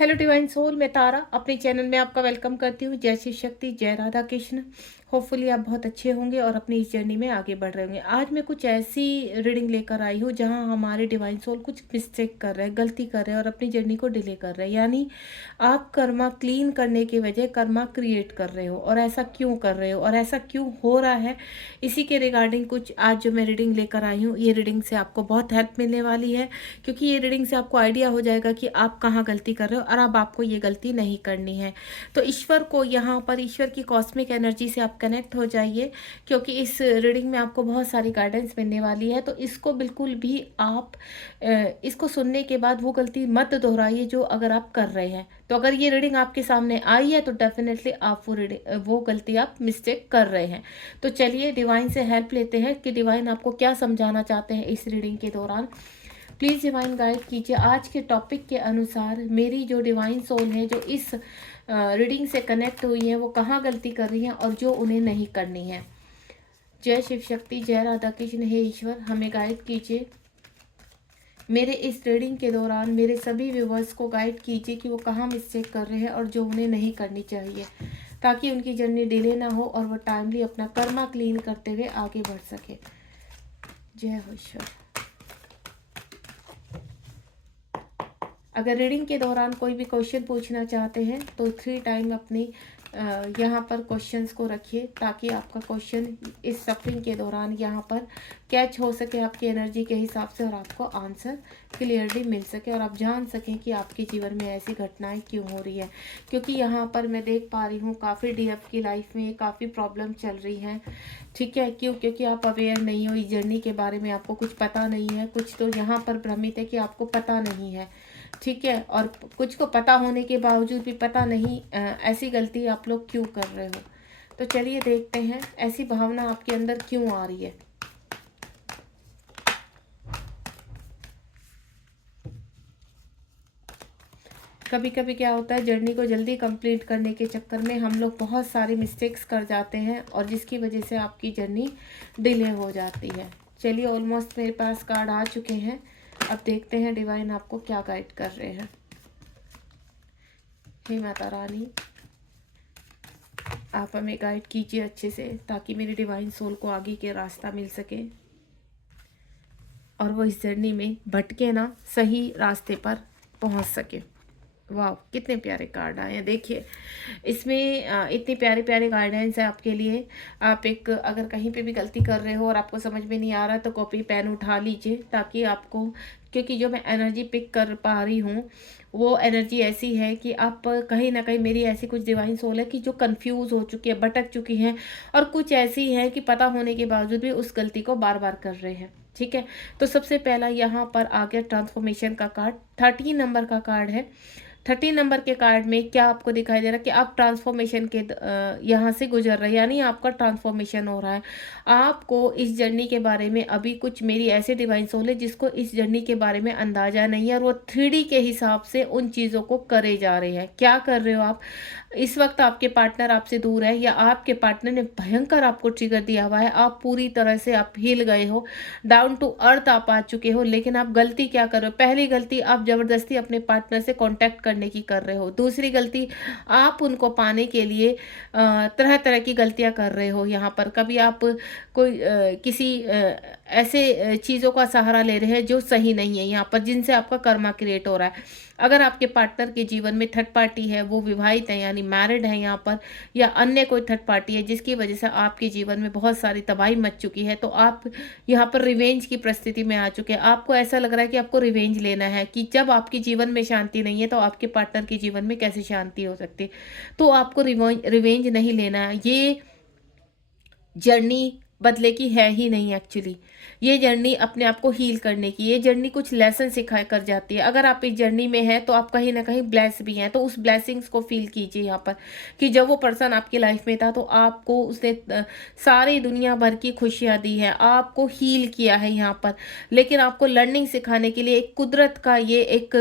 Hello divine soul, मैं तारा अपने channel में आपका वेलकम करती हूँ। जय शिव शक्ति, जय राधा कृष्ण। होपफुली आप बहुत अच्छे होंगे और अपनी इस जर्नी में आगे बढ़ रहे होंगे। आज मैं कुछ ऐसी रीडिंग लेकर आई हूँ जहाँ हमारे डिवाइन सोल कुछ मिस्टेक कर रहे हैं, गलती कर रहे हैं और अपनी जर्नी को डिले कर रहे हैं। यानी आप कर्मा क्लीन करने के वजह कर्मा क्रिएट कर रहे हो। और ऐसा क्यों कर रहे हो और ऐसा क्यों हो रहा है, इसी के रिगार्डिंग कुछ आज जो मैं रीडिंग लेकर आई हूँ, ये रीडिंग से आपको बहुत हेल्प मिलने वाली है। क्योंकि ये रीडिंग से आपको आइडिया हो जाएगा कि आप कहाँ गलती कर रहे हो और अब आपको ये गलती नहीं करनी है। तो ईश्वर को यहाँ पर, ईश्वर की कॉस्मिक एनर्जी से आप कनेक्ट हो जाइए, क्योंकि इस रीडिंग में आपको बहुत सारी गाइडेंस मिलने वाली है। तो इसको बिल्कुल भी आप इसको सुनने के बाद वो गलती मत दोहराइए जो अगर आप कर रहे हैं। तो अगर ये रीडिंग आपके सामने आई है तो डेफिनेटली आप वो गलती आप मिस्टेक कर रहे हैं। तो चलिए डिवाइन से हेल्प लेते हैं कि डिवाइन आपको क्या समझाना चाहते हैं इस रीडिंग के दौरान। प्लीज़ डिवाइन गाइड कीजिए आज के टॉपिक के अनुसार। मेरी जो डिवाइन सोल है जो इस रीडिंग से कनेक्ट हुई है, वो कहाँ गलती कर रही हैं और जो उन्हें नहीं करनी है। जय शिव शक्ति, जय राधा कृष्ण। हे ईश्वर, हमें गाइड कीजिए। मेरे इस रीडिंग के दौरान मेरे सभी व्यूवर्स को गाइड कीजिए कि वो कहाँ मिस्टेक कर रहे हैं और जो उन्हें नहीं करनी चाहिए, ताकि उनकी जर्नी डिले ना हो और वो टाइमली अपना कर्मा क्लीन करते हुए आगे बढ़ सके। जय हो ईश्वर। अगर रीडिंग के दौरान कोई भी क्वेश्चन पूछना चाहते हैं तो 3 टाइम अपनी यहाँ पर क्वेश्चंस को रखिए, ताकि आपका क्वेश्चन इस सफरिंग के दौरान यहाँ पर कैच हो सके आपकी एनर्जी के हिसाब से और आपको आंसर क्लियरली मिल सके और आप जान सकें कि आपके जीवन में ऐसी घटनाएं क्यों हो रही है। क्योंकि यहाँ पर मैं देख पा रही हूँ काफ़ी डीएफ की लाइफ में काफ़ी प्रॉब्लम चल रही हैं। ठीक है, क्यों? क्योंकि आप अवेयर नहीं हो इस जर्नी के बारे में, आपको कुछ पता नहीं है। कुछ तो यहाँ पर भ्रमित है कि आपको पता नहीं है। ठीक है, और कुछ को पता होने के बावजूद भी पता नहीं, ऐसी गलती आप लोग क्यों कर रहे हो। तो चलिए देखते हैं ऐसी भावना आपके अंदर क्यों आ रही है। कभी कभी क्या होता है, जर्नी को जल्दी कंप्लीट करने के चक्कर में हम लोग बहुत सारी मिस्टेक्स कर जाते हैं और जिसकी वजह से आपकी जर्नी डिले हो जाती है। चलिए, ऑलमोस्ट मेरे पास कार्ड आ चुके हैं। अब देखते हैं डिवाइन आपको क्या गाइड कर रहे हैं। हे माता रानी, आप हमें गाइड कीजिए अच्छे से, ताकि मेरी डिवाइन सोल को आगे के रास्ता मिल सके और वो इस जर्नी में भटके ना, सही रास्ते पर पहुंच सके। वाह, कितने प्यारे कार्ड आए हैं। देखिए, इसमें इतनी प्यारे प्यारे गाइडेंस है आपके लिए। आप एक अगर कहीं पे भी गलती कर रहे हो और आपको समझ में नहीं आ रहा तो कॉपी पेन उठा लीजिए, ताकि आपको, क्योंकि जो मैं एनर्जी पिक कर पा रही हूँ वो एनर्जी ऐसी है कि आप कहीं ना कहीं, मेरी ऐसी कुछ डिवाइन सोल है कि जो कंफ्यूज हो चुकी है, भटक चुकी हैं, और कुछ ऐसी हैं कि पता होने के बावजूद भी उस गलती को बार बार कर रहे हैं। ठीक है, तो सबसे पहला यहाँ पर आ गया ट्रांसफॉर्मेशन का कार्ड। 13 नंबर का कार्ड है। 13 नंबर के कार्ड में क्या आपको दिखाई दे रहा है कि आप ट्रांसफॉर्मेशन के यहाँ से गुजर रहे हैं, यानी आपका ट्रांसफॉर्मेशन हो रहा है। आपको इस जर्नी के बारे में अभी कुछ, मेरी ऐसे डिवाइन सोल है जिसको इस जर्नी के बारे में अंदाजा नहीं है और वो 3D के हिसाब से उन चीज़ों को करे जा रहे हैं। क्या कर रहे हो आप इस वक्त? आपके पार्टनर आपसे दूर है या आपके पार्टनर ने भयंकर आपको ट्रिगर दिया हुआ है। आप पूरी तरह से आप हिल गए हो, डाउन टू अर्थ आप आ चुके हो। लेकिन आप गलती क्या कर रहे हो? पहली गलती, आप जबरदस्ती अपने पार्टनर से कांटेक्ट करने की कर रहे हो। दूसरी गलती, आप उनको पाने के लिए तरह तरह की गलतियां कर रहे हो। यहाँ पर कभी आप कोई किसी ऐसे चीज़ों का सहारा ले रहे हैं जो सही नहीं है यहाँ पर, जिनसे आपका कर्मा क्रिएट हो रहा है। अगर आपके पार्टनर के जीवन में थर्ड पार्टी है, वो विवाहित है यानी मैरिड है यहाँ पर, या अन्य कोई थर्ड पार्टी है जिसकी वजह से आपके जीवन में बहुत सारी तबाही मच चुकी है, तो आप यहाँ पर रिवेंज की परिस्थिति में आ चुके हैं। आपको ऐसा लग रहा है कि आपको रिवेंज लेना है, कि जब आपके जीवन में शांति नहीं है तो आपके पार्टनर के जीवन में कैसे शांति हो सकती है। तो आपको रिवेंज नहीं लेना है। ये जर्नी बदले की है ही नहीं एक्चुअली। ये जर्नी अपने आप को हील करने की, ये जर्नी कुछ लेसन सिखा कर जाती है। अगर आप इस जर्नी में हैं तो आप कहीं ना कहीं ब्लेस भी हैं, तो उस ब्लेसिंग्स को फील कीजिए यहाँ पर, कि जब वो पर्सन आपकी लाइफ में था तो आपको उसने सारी दुनिया भर की खुशियाँ दी है, आपको हील किया है यहाँ पर। लेकिन आपको लर्निंग सिखाने के लिए एक कुदरत का ये एक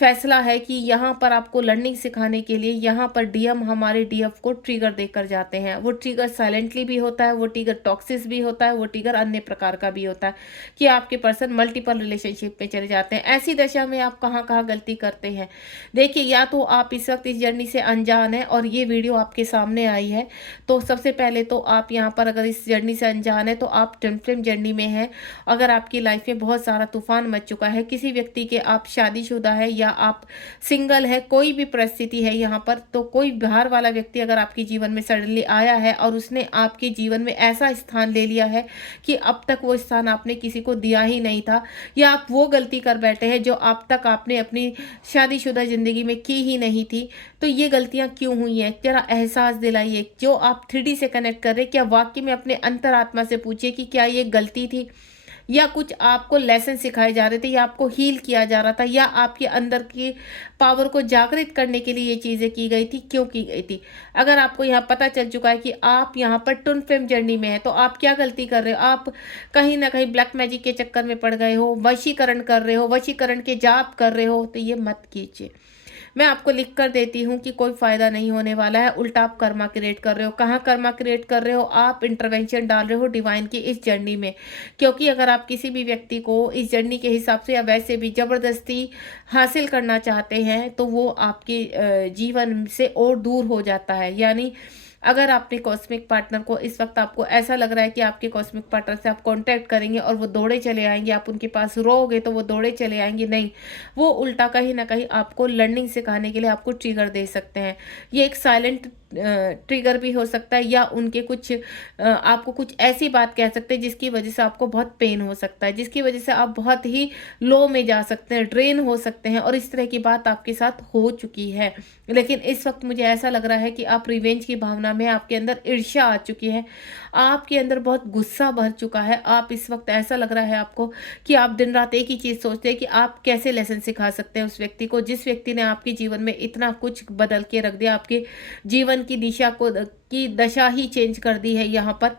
फैसला है कि यहाँ पर आपको लर्निंग सिखाने के लिए यहाँ पर डीएम हमारे डीएफ को ट्रिगर देकर जाते हैं। वो ट्रिगर साइलेंटली भी होता है, वो ट्रिगर टॉक्सिस भी होता है, वो ट्रिगर अन्य प्रकार का भी होता है कि आपके पर्सन मल्टीपल रिलेशनशिप में चले जाते हैं। ऐसी दशा में आप कहाँ कहाँ गलती करते हैं? देखिए, या तो आप इस वक्त इस जर्नी से अनजान है और ये वीडियो आपके सामने आई है, तो सबसे पहले तो आप यहाँ पर अगर इस जर्नी से अनजान है तो आप ट्विन फ्लेम जर्नी में हैं। अगर आपकी लाइफ में बहुत सारा तूफान मच चुका है, किसी व्यक्ति के आप शादीशुदा है या आप सिंगल है, कोई भी परिस्थिति है यहाँ पर, तो कोई बाहर वाला व्यक्ति अगर आपके जीवन में सडनली आया है और उसने आपके जीवन में ऐसा स्थान ले लिया है कि अब तक वो स्थान आपने किसी को दिया ही नहीं था, या आप वो गलती कर बैठे हैं जो अब तक आपने अपनी शादीशुदा जिंदगी में की ही नहीं थी, तो ये गलतियां क्यों हुई हैं? जरा एहसास दिलाइए। जो आप 3D से कनेक्ट कर रहे, क्या वाकई में अपने अंतरात्मा से पूछिए कि क्या ये गलती थी, या कुछ आपको लेसन सिखाए जा रहे थे, या आपको हील किया जा रहा था, या आपके अंदर की पावर को जागृत करने के लिए ये चीज़ें की गई थी, क्यों की गई थी? अगर आपको यहाँ पता चल चुका है कि आप यहाँ पर ट्विन फ्लेम जर्नी में है, तो आप क्या गलती कर रहे हो? आप कहीं ना कहीं ब्लैक मैजिक के चक्कर में पड़ गए हो, वशीकरण कर रहे हो, वशीकरण के जाप कर रहे हो, तो ये मत कीजिए। मैं आपको लिख कर देती हूँ कि कोई फायदा नहीं होने वाला है, उल्टा आप कर्मा क्रिएट कर रहे हो। कहाँ कर्मा क्रिएट कर रहे हो? आप इंटरवेंशन डाल रहे हो डिवाइन की इस जर्नी में, क्योंकि अगर आप किसी भी व्यक्ति को इस जर्नी के हिसाब से या वैसे भी जबरदस्ती हासिल करना चाहते हैं, तो वो आपके जीवन से और दूर हो जाता है। यानी अगर आपने कॉस्मिक पार्टनर को, इस वक्त आपको ऐसा लग रहा है कि आपके कॉस्मिक पार्टनर से आप कांटेक्ट करेंगे और वो दौड़े चले आएंगे, आप उनके पास रोओगे तो वो दौड़े चले आएंगे, नहीं, वो उल्टा कहीं ना कहीं आपको लर्निंग सिखाने के लिए आपको ट्रिगर दे सकते हैं। ये एक साइलेंट ट्रिगर भी हो सकता है, या उनके कुछ आपको कुछ ऐसी बात कह सकते हैं जिसकी वजह से आपको बहुत पेन हो सकता है, जिसकी वजह से आप बहुत ही लो में जा सकते हैं, ड्रेन हो सकते हैं, और इस तरह की बात आपके साथ हो चुकी है। लेकिन इस वक्त मुझे ऐसा लग रहा है कि आप रिवेंज की भावना में, आपके अंदर ईर्ष्या आ चुकी है, आपके अंदर बहुत गुस्सा भर चुका है। आप इस वक्त ऐसा लग रहा है आपको कि आप दिन रात एक ही चीज़ सोचते हैं कि आप कैसे लेसन सिखा सकते हैं उस व्यक्ति को, जिस व्यक्ति ने आपके जीवन में इतना कुछ बदल के रख दिया, आपके जीवन की दिशा को, की दशा ही चेंज कर दी है यहाँ पर।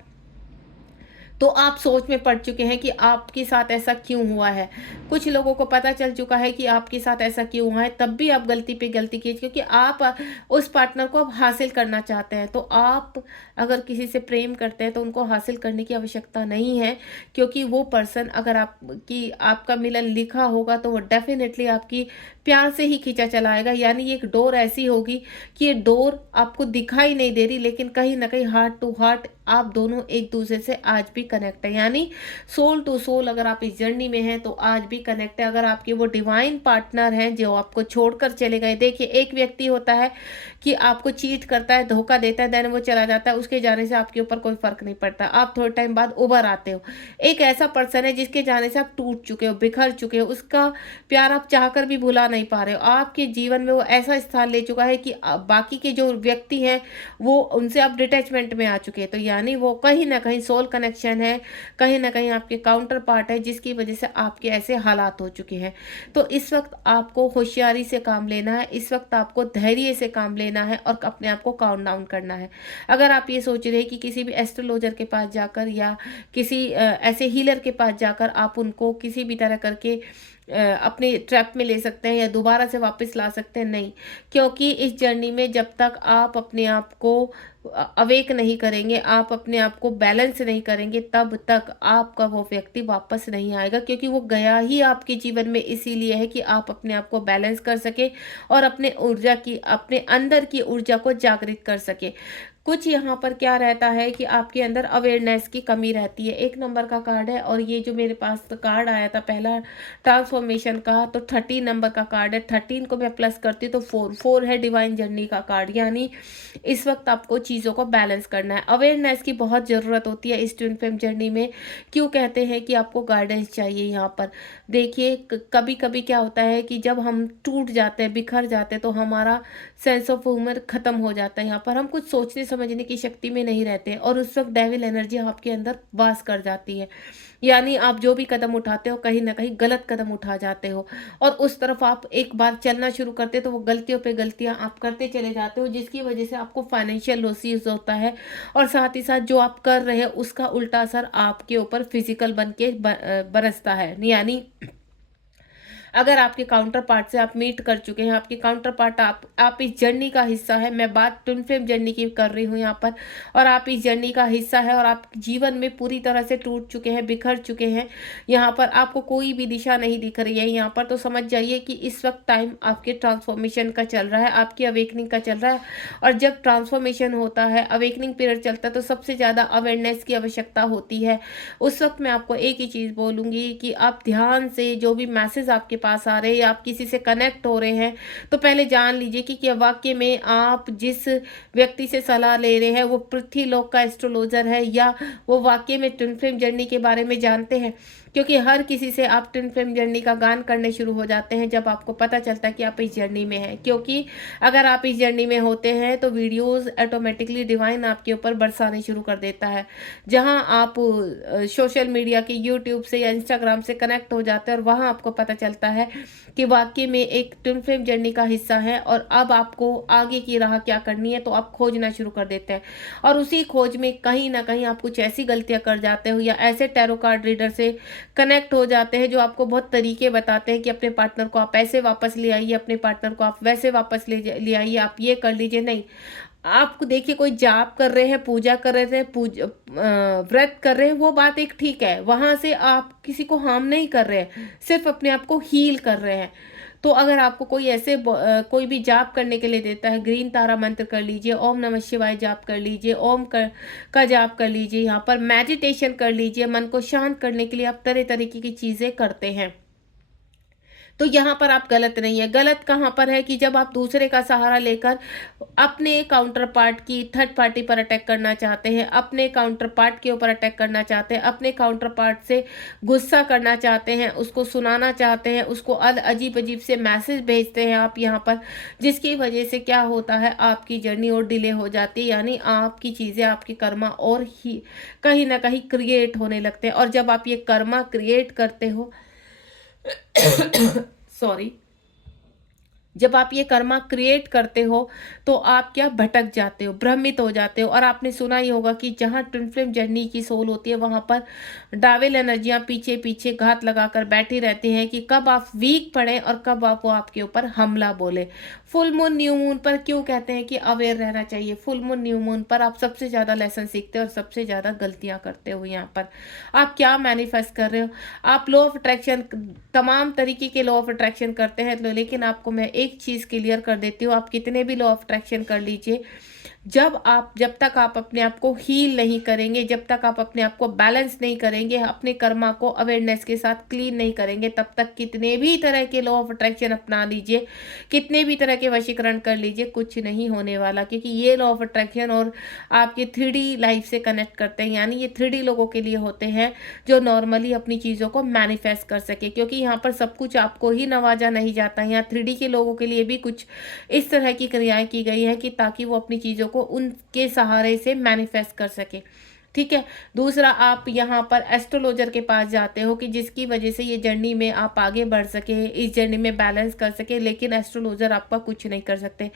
तो आप सोच में पड़ चुके हैं कि आपके साथ ऐसा क्यों हुआ है। कुछ लोगों को पता चल चुका है कि आपके साथ ऐसा क्यों हुआ है, तब भी आप गलती पे गलती कीजिए, क्योंकि आप उस पार्टनर को आप हासिल करना चाहते हैं। तो आप अगर किसी से प्रेम करते हैं तो उनको हासिल करने की आवश्यकता नहीं है, क्योंकि वो पर्सन अगर आपका मिलन लिखा होगा तो वो डेफिनेटली आपकी प्यार से ही खींचा चला आएगा। यानी ये एक डोर ऐसी होगी कि ये डोर आपको दिखाई नहीं दे रही, लेकिन कहीं ना कहीं हार्ट टू हार्ट आप दोनों एक दूसरे से आज भी कनेक्ट है। यानी सोल टू सोल अगर आप इस जर्नी में हैं तो आज भी कनेक्ट है। अगर आपके वो डिवाइन पार्टनर हैं जो आपको छोड़कर चले गए, देखिए एक व्यक्ति होता है कि आपको चीट करता है, धोखा देता है, देन वो चला जाता है, उसके जाने से आपके ऊपर कोई फर्क नहीं पड़ता, आप थोड़े टाइम बाद उभर आते हो। एक ऐसा पर्सन है जिसके जाने से आप टूट चुके हो, बिखर चुके हो, उसका प्यार आप चाहकर भी भुला नहीं पा रहे हो। आपके जीवन में वो ऐसा स्थान ले चुका है कि बाकी के जो व्यक्ति हैं वो उनसे आप डिटैचमेंट में आ चुके हैं। तो यानी वो कहीं ना कहीं सोल कनेक्शन है, कहीं ना कहीं आपके काउंटर पार्ट है, जिसकी वजह से आपके ऐसे हालात हो चुके हैं। तो इस वक्त आपको होशियारी से काम लेना है, इस वक्त आपको धैर्य से काम लेना है और अपने आप को काउंट डाउन करना है। अगर आप ये सोच रहे हैं कि किसी भी एस्ट्रोलॉजर के पास जाकर या किसी ऐसे हीलर के पास जाकर आप उनको किसी भी तरह करके अपने ट्रैप में ले सकते हैं या दोबारा से वापस ला सकते हैं, नहीं, क्योंकि इस जर्नी में जब तक आप अपने आप को अवेक नहीं करेंगे, आप अपने आप को बैलेंस नहीं करेंगे, तब तक आपका वो व्यक्ति वापस नहीं आएगा, क्योंकि वो गया ही आपके जीवन में इसीलिए है कि आप अपने आप को बैलेंस कर सके और अपने ऊर्जा की, अपने अंदर की ऊर्जा को जागृत कर सके। कुछ यहाँ पर क्या रहता है कि आपके अंदर अवेयरनेस की कमी रहती है। 1 नंबर का कार्ड है, और ये जो मेरे पास तो कार्ड आया था पहला ट्रांसफॉर्मेशन का, तो 13 नंबर का कार्ड है। 13 को मैं प्लस करती हूँ तो 4 है डिवाइन जर्नी का कार्ड। यानी इस वक्त आपको चीज़ों को बैलेंस करना है। अवेयरनेस की बहुत ज़रूरत होती है इस ट्विन फ्लेम जर्नी में। क्यों कहते हैं कि आपको गाइडेंस चाहिए यहाँ पर? देखिए कभी कभी क्या होता है कि जब हम टूट जाते हैं, बिखर जाते हैं, तो हमारा सेंस ऑफ ह्यूमर खत्म हो जाता है। यहाँ पर हम कुछ सोचने समझने की शक्ति में नहीं रहते, और उस वक्त डेविल एनर्जी आपके अंदर वास कर जाती है। यानी आप जो भी कदम उठाते हो कहीं ना कहीं गलत कदम उठा जाते हो, और उस तरफ आप एक बार चलना शुरू करते हो तो वो गलतियों पे गलतियां आप करते चले जाते हो, जिसकी वजह से आपको फाइनेंशियल लॉसेस होता है, और साथ ही साथ जो आप कर रहे हैं उसका उल्टा असर आपके ऊपर फिजिकल बन के बरसता है। यानी अगर आपके काउंटर पार्ट से आप मीट कर चुके हैं, आपके काउंटर पार्ट आप इस जर्नी का हिस्सा है, मैं बात ट्विन फ्लेम जर्नी की कर रही हूँ यहाँ पर, और आप इस जर्नी का हिस्सा है और आप जीवन में पूरी तरह से टूट चुके हैं, बिखर चुके हैं, यहाँ पर आपको कोई भी दिशा नहीं दिख रही है यहाँ पर, तो समझ जाइए कि इस वक्त टाइम आपके ट्रांसफॉर्मेशन का चल रहा है, आपकी अवेकनिंग का चल रहा है। और जब ट्रांसफॉर्मेशन होता है, अवेकनिंग पीरियड चलता है, तो सबसे ज़्यादा अवेयरनेस की आवश्यकता होती है। उस वक्त मैं आपको एक ही चीज़ बोलूँगी कि आप ध्यान से जो भी मैसेज आपके पास आ रहे हैं या आप किसी से कनेक्ट हो रहे हैं, तो पहले जान लीजिए कि क्या वाकई में आप जिस व्यक्ति से सलाह ले रहे हैं वो पृथ्वीलोक का एस्ट्रोलॉजर है, या वो वाकई में ट्विन फ्लेम जर्नी के बारे में जानते हैं। क्योंकि हर किसी से आप ट्विन फ्लेम जर्नी का गान करने शुरू हो जाते हैं जब आपको पता चलता है कि आप इस जर्नी में हैं। क्योंकि अगर आप इस जर्नी में होते हैं तो वीडियोस ऑटोमेटिकली डिवाइन आपके ऊपर बरसाने शुरू कर देता है। जहां आप सोशल मीडिया के यूट्यूब से या इंस्टाग्राम से कनेक्ट हो जाते हैं और वहां आपको पता चलता है कि वाकई में एक ट्विन फ्लेम जर्नी का हिस्सा है और अब आपको आगे की राह क्या करनी है, तो आप खोजना शुरू कर देते हैं। और उसी खोज में कहीं ना कहीं आप कुछ ऐसी गलतियां कर जाते हो या ऐसे टैरो कार्ड रीडर से कनेक्ट हो जाते हैं जो आपको बहुत तरीके बताते हैं कि अपने पार्टनर को आप ऐसे वापस ले आइए, अपने पार्टनर को आप वैसे वापस ले आइए, आप ये कर लीजिए। नहीं, आपको देखिए, कोई जाप कर रहे हैं, पूजा कर रहे हैं, व्रत कर रहे हैं, वो बात एक ठीक है, वहां से आप किसी को हार्म नहीं कर रहे हैं, सिर्फ अपने आप को हील कर रहे हैं। तो अगर आपको कोई ऐसे कोई भी जाप करने के लिए देता है, ग्रीन तारा मंत्र कर लीजिए, ओम नमः शिवाय जाप कर लीजिए, ओम का जाप कर लीजिए, यहाँ पर मेडिटेशन कर लीजिए, मन को शांत करने के लिए आप तरह तरीके की चीजें करते हैं, तो यहाँ पर आप गलत नहीं है। गलत कहाँ पर है कि जब आप दूसरे का सहारा लेकर अपने काउंटर पार्ट की थर्ड पार्टी पर अटैक करना चाहते हैं, अपने काउंटर पार्ट के ऊपर अटैक करना चाहते हैं, अपने काउंटर पार्ट से गुस्सा करना चाहते हैं, उसको सुनाना चाहते हैं, उसको अजीब अजीब से मैसेज भेजते हैं आप यहाँ पर, जिसकी वजह से क्या होता है, आपकी जर्नी और डिले हो जाती है, यानी आपकी चीज़ें, आपकी कर्मा और ही कहीं ना कहीं क्रिएट होने लगते हैं। और जब आप ये कर्मा क्रिएट करते हो सॉरी, जब आप ये कर्मा क्रिएट करते हो तो आप क्या भटक जाते हो, भ्रमित हो जाते हो। और आपने सुना ही होगा कि जहाँ ट्विन फ्लेम जर्नी की सोल होती है वहां पर डावेल एनर्जियां पीछे पीछे घात लगाकर बैठी रहती हैं कि कब आप वीक पड़े और कब आप वो आपके ऊपर हमला बोले। फुल मून न्यू मून पर क्यों कहते हैं कि अवेयर रहना चाहिए? फुल मून न्यू मून पर आप सबसे ज्यादा लेसन सीखते हो और सबसे ज्यादा गलतियां करते हो। यहाँ पर आप क्या मैनिफेस्ट कर रहे हो? आप लॉ ऑफ अट्रैक्शन, तमाम तरीके के लॉ ऑफ अट्रैक्शन करते हैं, तो लेकिन आपको मैं एक चीज क्लियर कर देती हूँ, आप कितने भी लॉ ऑफ अट्रैक्शन कर लीजिए, जब तक आप अपने आप को हील नहीं करेंगे, जब तक आप अपने आप को बैलेंस नहीं करेंगे, अपने कर्मा को अवेयरनेस के साथ क्लीन नहीं करेंगे, तब तक कितने भी तरह के लॉ ऑफ अट्रैक्शन अपना लीजिए, कितने भी तरह के वशीकरण कर लीजिए, कुछ नहीं होने वाला। क्योंकि ये लॉ ऑफ अट्रैक्शन और आपके 3D लाइफ से कनेक्ट करते हैं, यानी ये 3D लोगों के लिए होते हैं जो नॉर्मली अपनी चीज़ों को मैनिफेस्ट कर सके। क्योंकि यहाँ पर सब कुछ आपको ही नवाजा नहीं जाता, यहाँ 3D के लोगों के लिए भी कुछ इस तरह की क्रियाएं की गई है कि ताकि वो अपनी चीज़ों को उनके सहारे से मैनिफेस्ट कर सके। ठीक है। दूसरा, आप यहाँ पर एस्ट्रोलॉजर के पास जाते हो कि जिसकी वजह से ये जर्नी में आप आगे बढ़ सके, इस जर्नी में बैलेंस कर सके, लेकिन एस्ट्रोलॉजर आपका कुछ नहीं कर सकते।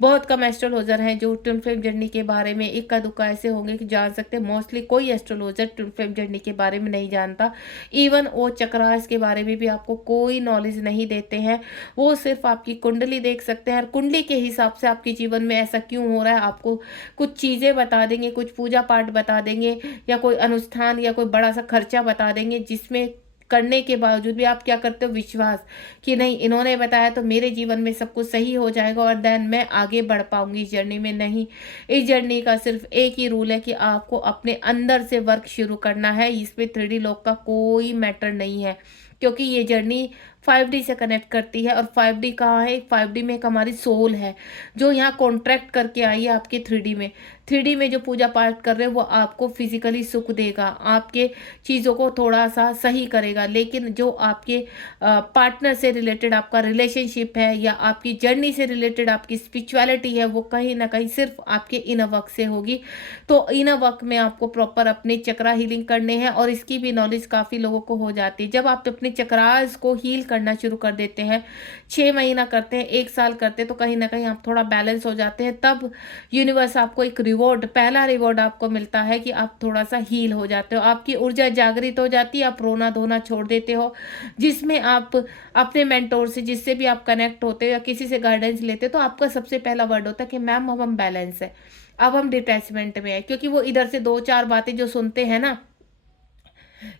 बहुत कम एस्ट्रोलॉजर हैं जो ट्विन फ्लेम जर्नी के बारे में, इक्का दुक्का ऐसे होंगे कि जान सकते। मोस्टली कोई एस्ट्रोलॉजर ट्विन फ्लेम जर्नी के बारे में नहीं जानता। इवन वो चक्रास के बारे में भी आपको कोई नॉलेज नहीं देते हैं। वो सिर्फ आपकी कुंडली देख सकते हैं और कुंडली के हिसाब से आपके जीवन में ऐसा क्यों हो रहा है आपको कुछ चीज़ें बता देंगे, कुछ पूजा पाठ बता देंगे, या कोई अनुष्ठान या कोई बड़ा सा खर्चा बता देंगे, जिसमें करने के बावजूद भी आप क्या करते हो, विश्वास कि नहीं इन्होंने बताया तो मेरे जीवन में सब कुछ सही हो जाएगा और देन मैं आगे बढ़ पाऊंगी इस जर्नी में। नहीं, इस जर्नी का सिर्फ एक ही रूल है कि आपको अपने अंदर से वर्क शुरू करना है। इसमें 3D लोग का कोई मैटर नहीं है, क्योंकि ये जर्नी 5D से कनेक्ट करती है। और 5D कहाँ है? 5D में एक हमारी सोल है जो यहाँ कॉन्ट्रैक्ट करके आई है आपके 3D में। 3D में जो पूजा पाठ कर रहे हो वो आपको फिजिकली सुख देगा, आपके चीज़ों को थोड़ा सा सही करेगा, लेकिन जो आपके पार्टनर से रिलेटेड आपका रिलेशनशिप है या आपकी जर्नी से रिलेटेड आपकी स्पिरिचुअलिटी है, वो कहीं ना कहीं सिर्फ आपके इनर वर्क से होगी। तो इनर वर्क में आपको प्रॉपर अपने चक्रा हीलिंग करने हैं और इसकी भी नॉलेज काफ़ी लोगों को हो जाती है। जब आप अपने चक्रास को हील करना शुरू कर देते हैं, 6 महीना करते हैं, 1 साल करते हैं, तो कहीं ना कहीं आप थोड़ा बैलेंस हो जाते हैं। तब यूनिवर्स आपको एक रिवॉर्ड, पहला रिवॉर्ड आपको मिलता है कि आप थोड़ा सा हील हो जाते हो, आपकी ऊर्जा जागृत हो जाती है, आप रोना धोना छोड़ देते हो, जिसमें आप अपने मेंटोर से, जिससे भी आप कनेक्ट होते हो या किसी से गाइडेंस लेते हो, तो आपका सबसे पहला वर्ड होता है कि मैम अब हम बैलेंस है, अब हम डिटैचमेंट में है। क्योंकि वो इधर से 2-4 बातें जो सुनते हैं ना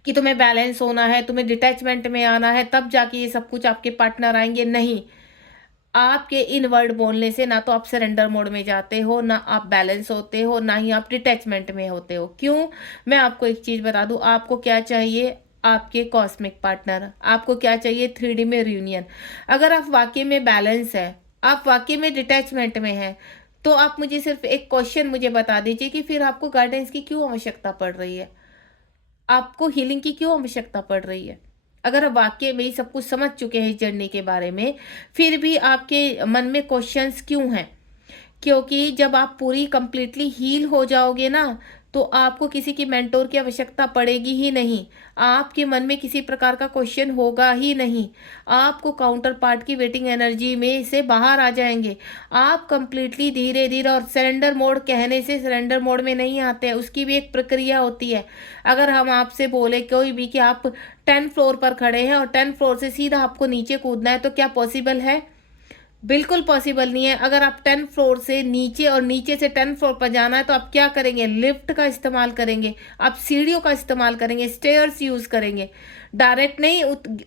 कि तुम्हें बैलेंस होना है, तुम्हें डिटैचमेंट में आना है, तब जाके ये सब कुछ आपके पार्टनर आएंगे, नहीं। आपके इन वर्ड बोलने से ना तो आप सरेंडर मोड में जाते हो, ना आप बैलेंस होते हो, ना ही आप डिटैचमेंट में होते हो। क्यों? मैं आपको एक चीज बता दूं, आपको क्या चाहिए? आपके कॉस्मिक पार्टनर। आपको क्या चाहिए? 3D में रियूनियन। अगर आप वाकई में बैलेंस है, आप वाकई में डिटैचमेंट में है, तो आप मुझे सिर्फ एक क्वेश्चन मुझे बता दीजिए कि फिर आपको गाइडेंस की क्यों आवश्यकता पड़ रही है, आपको हीलिंग की क्यों आवश्यकता पड़ रही है? अगर आप वाकई में ही सब कुछ समझ चुके हैं इस जर्नी के बारे में, फिर भी आपके मन में क्वेश्चंस क्यों हैं? क्योंकि जब आप पूरी कंप्लीटली हील हो जाओगे ना, तो आपको किसी की मेंटोर की आवश्यकता पड़ेगी ही नहीं। आपके मन में किसी प्रकार का क्वेश्चन होगा ही नहीं। आपको काउंटर पार्ट की वेटिंग एनर्जी में से बाहर आ जाएंगे। आप कंप्लीटली धीरे धीरे, और सरेंडर मोड कहने से सरेंडर मोड में नहीं आते हैं, उसकी भी एक प्रक्रिया होती है। अगर हम आपसे बोले कोई भी कि आप 10 फ्लोर पर खड़े हैं और 10 फ्लोर से सीधा आपको नीचे कूदना है, तो क्या पॉसिबल है? बिल्कुल पॉसिबल नहीं है। अगर आप 10 फ्लोर से नीचे और नीचे से 10 फ्लोर पर जाना है, तो आप क्या करेंगे? लिफ्ट का इस्तेमाल करेंगे, आप सीढ़ियों का इस्तेमाल करेंगे, स्टेयर्स यूज करेंगे। डायरेक्ट नहीं,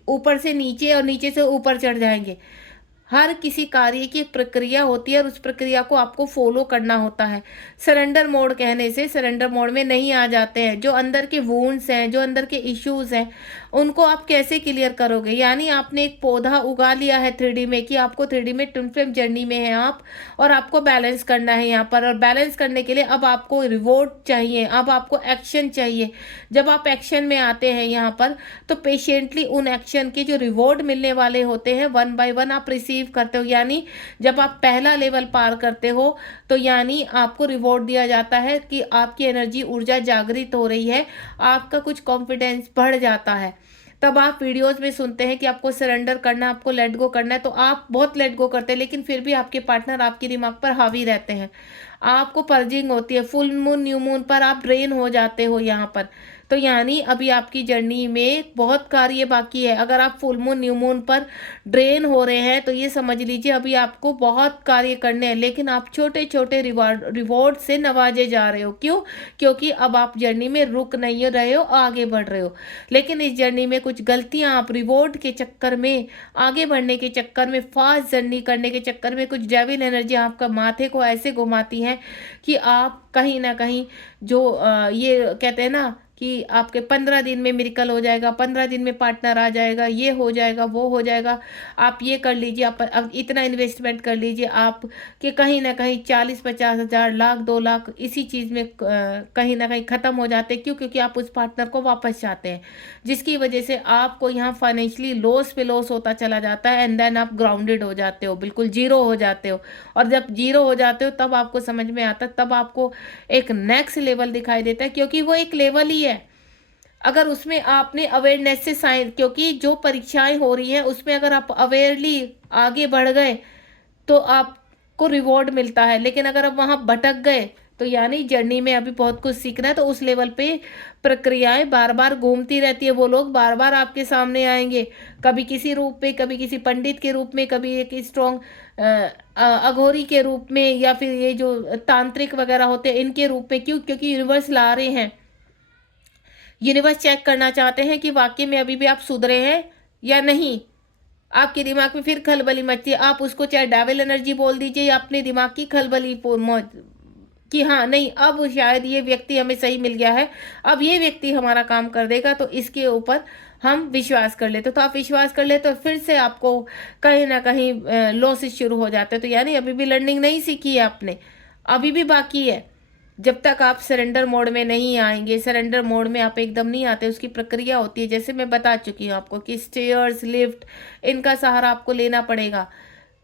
ऊपर से नीचे और नीचे से ऊपर चढ़ जाएंगे। हर किसी कार्य की एक प्रक्रिया होती है और उस प्रक्रिया को आपको फॉलो करना होता है। सरेंडर मोड कहने से सरेंडर मोड में नहीं आ जाते हैं। जो अंदर के वुंड्स हैं, जो अंदर के इश्यूज हैं, उनको आप कैसे क्लियर करोगे? यानी आपने एक पौधा उगा लिया है 3D में, कि आपको 3D में ट्विन फ्लेम जर्नी में है आप, और आपको बैलेंस करना है यहाँ पर। और बैलेंस करने के लिए अब आपको रिवॉर्ड चाहिए, अब आपको एक्शन चाहिए। जब आप एक्शन में आते हैं यहाँ पर, तो पेशेंटली उन एक्शन के जो रिवॉर्ड मिलने वाले होते हैं, 1 बाय 1 आप रिसीव करते हो। यानी जब आप पहला लेवल पार करते हो, तो यानी आपको रिवॉर्ड दिया जाता है कि आपकी एनर्जी, ऊर्जा जागृत हो रही है, आपका कुछ कॉन्फिडेंस बढ़ जाता है। तब आप वीडियोस में सुनते हैं कि आपको सरेंडर करना है, आपको लेट गो करना है, तो आप बहुत लेट गो करते हैं, लेकिन फिर भी आपके पार्टनर आपके दिमाग पर हावी रहते हैं। आपको पर्जिंग होती है, फुल मून, न्यू मून पर आप ड्रेन हो जाते हो यहाँ पर। तो यानी अभी आपकी जर्नी में बहुत कार्य बाकी है। अगर आप फुल मून, न्यू मून पर ड्रेन हो रहे हैं, तो ये समझ लीजिए अभी आपको बहुत कार्य करने हैं, लेकिन आप छोटे छोटे रिवॉर्ड से नवाजे जा रहे हो। क्यों? क्योंकि अब आप जर्नी में रुक नहीं रहे हो, आगे बढ़ रहे हो। लेकिन इस जर्नी में कुछ गलतियां आप रिवॉर्ड के चक्कर में, आगे बढ़ने के चक्कर में, फास्ट जर्नी करने के चक्कर में, कुछ डेविल एनर्जी आपका माथे को ऐसे घुमाती है कि आप कहीं ना कहीं, जो ये कहते हैं ना कि आपके 15 दिन में मिरेकल हो जाएगा, 15 दिन में पार्टनर आ जाएगा, ये हो जाएगा, वो हो जाएगा, आप ये कर लीजिए, आप अब इतना इन्वेस्टमेंट कर लीजिए, आप कि कहीं ना कहीं 40-50 हज़ार, लाख, 2 लाख इसी चीज़ में कहीं ना कहीं ख़त्म हो जाते हैं। क्यों? क्योंकि आप उस पार्टनर को वापस चाहते हैं, जिसकी वजह से आपको यहाँ फाइनेंशियली लॉस पे लॉस होता चला जाता है, एंड देन आप ग्राउंडेड हो जाते हो, बिल्कुल जीरो हो जाते हो। और जब जीरो हो जाते हो, तब आपको समझ में आता है, तब आपको एक नेक्स्ट लेवल दिखाई देता है, क्योंकि वो एक लेवल ही है। अगर उसमें आपने अवेयरनेस से साइन, क्योंकि जो परीक्षाएं हो रही हैं उसमें अगर आप अवेयरली आगे बढ़ गए, तो आपको रिवॉर्ड मिलता है। लेकिन अगर आप वहां भटक गए, तो यानी जर्नी में अभी बहुत कुछ सीखना है, तो उस लेवल पे प्रक्रियाएं बार बार घूमती रहती है। वो लोग बार बार आपके सामने आएंगे, कभी किसी रूप में, कभी किसी पंडित के रूप में, कभी एक स्ट्रॉन्ग अघोरी के रूप में, या फिर ये जो तांत्रिक वगैरह होते हैं इनके रूप में। क्यों? क्योंकि यूनिवर्स ला रहे हैं, यूनिवर्स चेक करना चाहते हैं कि वाकई में अभी भी आप सुधरे हैं या नहीं। आपके दिमाग में फिर खलबली मचती है, आप उसको चाहे डेविल एनर्जी बोल दीजिए या अपने दिमाग की खलबली कि हाँ नहीं, अब शायद ये व्यक्ति हमें सही मिल गया है, अब ये व्यक्ति हमारा काम कर देगा, तो इसके ऊपर हम विश्वास कर लेते। तो आप विश्वास कर लेते, तो फिर से आपको कहीं ना कहीं लॉसेस शुरू हो जाते हैं। तो यानी अभी भी लर्निंग नहीं सीखी है आपने, अभी भी बाकी है। जब तक आप सरेंडर मोड में नहीं आएंगे, सरेंडर मोड में आप एकदम नहीं आते, उसकी प्रक्रिया होती है, जैसे मैं बता चुकी हूँ आपको कि स्टेयर्स, लिफ्ट, इनका सहारा आपको लेना पड़ेगा।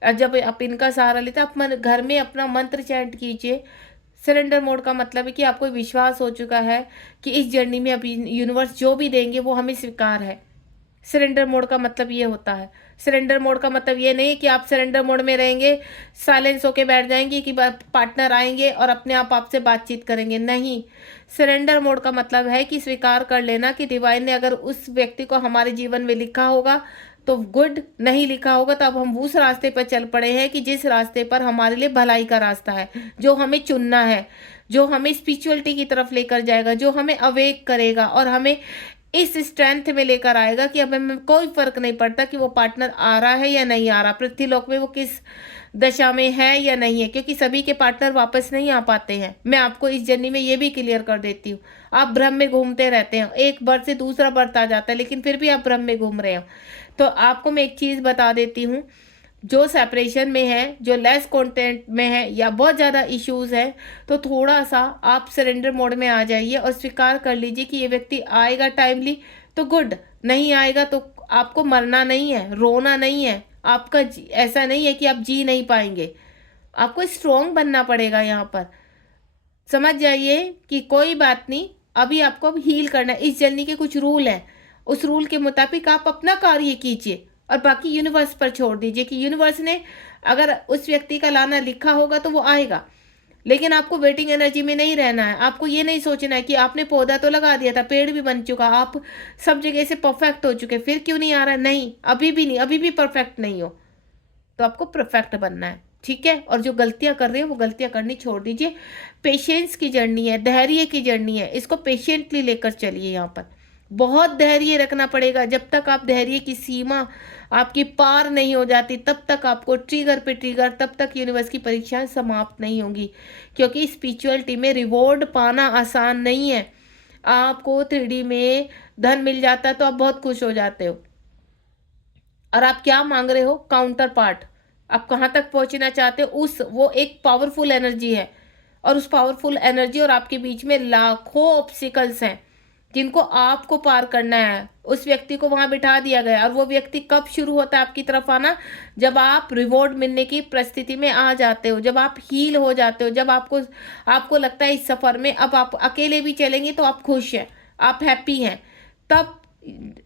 और जब आप इनका सहारा लेते हैं, आप घर में अपना मंत्र चैंट कीजिए। सरेंडर मोड का मतलब है कि आपको विश्वास हो चुका है कि इस जर्नी में अभी यूनिवर्स जो भी देंगे वो हमें स्वीकार है। सरेंडर मोड का मतलब ये होता है। सरेंडर मोड का मतलब ये नहीं कि आप सरेंडर मोड में रहेंगे, साइलेंस होके बैठ जाएंगे कि पार्टनर आएंगे और अपने आप आपसे बातचीत करेंगे, नहीं। सरेंडर मोड का मतलब है कि स्वीकार कर लेना कि डिवाइन ने अगर उस व्यक्ति को हमारे जीवन में लिखा होगा तो गुड, नहीं लिखा होगा तो अब हम उस रास्ते पर चल पड़े हैं कि जिस रास्ते पर हमारे लिए भलाई का रास्ता है, जो हमें चुनना है, जो हमें स्पिरिचुअलिटी की तरफ लेकर जाएगा, जो हमें अवेक करेगा और हमें इस स्ट्रेंथ में लेकर आएगा कि अब हमें कोई फर्क नहीं पड़ता कि वो पार्टनर आ रहा है या नहीं आ रहा, पृथ्वीलोक में वो किस दशा में है या नहीं है, क्योंकि सभी के पार्टनर वापस नहीं आ पाते हैं। मैं आपको इस जर्नी में ये भी क्लियर कर देती हूँ। आप भ्रम में घूमते रहते हैं, एक बर्थ से दूसरा बर्थ आ जाता है, लेकिन फिर भी आप भ्रम में घूम रहे हो। तो आपको मैं एक चीज़ बता देती हूँ, जो सेपरेशन में है, जो लेस कंटेंट में है या बहुत ज़्यादा इश्यूज है, तो थोड़ा सा आप सरेंडर मोड में आ जाइए और स्वीकार कर लीजिए कि ये व्यक्ति आएगा टाइमली तो गुड, नहीं आएगा तो आपको मरना नहीं है, रोना नहीं है, आपका ऐसा नहीं है कि आप जी नहीं पाएंगे। आपको स्ट्रोंग बनना पड़ेगा यहाँ पर। समझ जाइए कि कोई बात नहीं, अभी आपको अब हील करना है। इस जर्नी के कुछ रूल हैं, उस रूल के मुताबिक आप अपना कार्य कीजिए और बाकी यूनिवर्स पर छोड़ दीजिए कि यूनिवर्स ने अगर उस व्यक्ति का लाना लिखा होगा तो वो आएगा। लेकिन आपको वेटिंग एनर्जी में नहीं रहना है। आपको ये नहीं सोचना है कि आपने पौधा तो लगा दिया था, पेड़ भी बन चुका, आप सब जगह से परफेक्ट हो चुके, फिर क्यों नहीं आ रहा है, नहीं, अभी भी नहीं, अभी भी परफेक्ट नहीं हो। तो आपको परफेक्ट बनना है, ठीक है। और जो गलतियां कर रहे हो वो गलतियां करनी छोड़ दीजिए। पेशेंस की जर्नी है, धैर्य की जर्नी है, इसको पेशेंटली लेकर चलिए। यहाँ पर बहुत धैर्य रखना पड़ेगा। जब तक आप धैर्य की सीमा आपकी पार नहीं हो जाती तब तक आपको ट्रिगर पे ट्रिगर, तब तक यूनिवर्स की परीक्षाएं समाप्त नहीं होंगी, क्योंकि स्पिरिचुअलिटी में रिवॉर्ड पाना आसान नहीं है। आपको 3D में धन मिल जाता है तो आप बहुत खुश हो जाते हो, और आप क्या मांग रहे हो, काउंटर पार्ट। आप कहाँ तक पहुंचना चाहते हो, उस वो एक पावरफुल एनर्जी है, और उस पावरफुल एनर्जी और आपके बीच में लाखों ऑब्स्टिकल्स हैं जिनको आपको पार करना है। उस व्यक्ति को वहां बिठा दिया गया, और वो व्यक्ति कब शुरू होता है आपकी तरफ आना, जब आप रिवॉर्ड मिलने की परिस्थिति में आ जाते हो, जब आप हील हो जाते हो, जब आपको लगता है इस सफर में अब आप अकेले भी चलेंगे तो आप खुश हैं, आप हैप्पी हैं, तब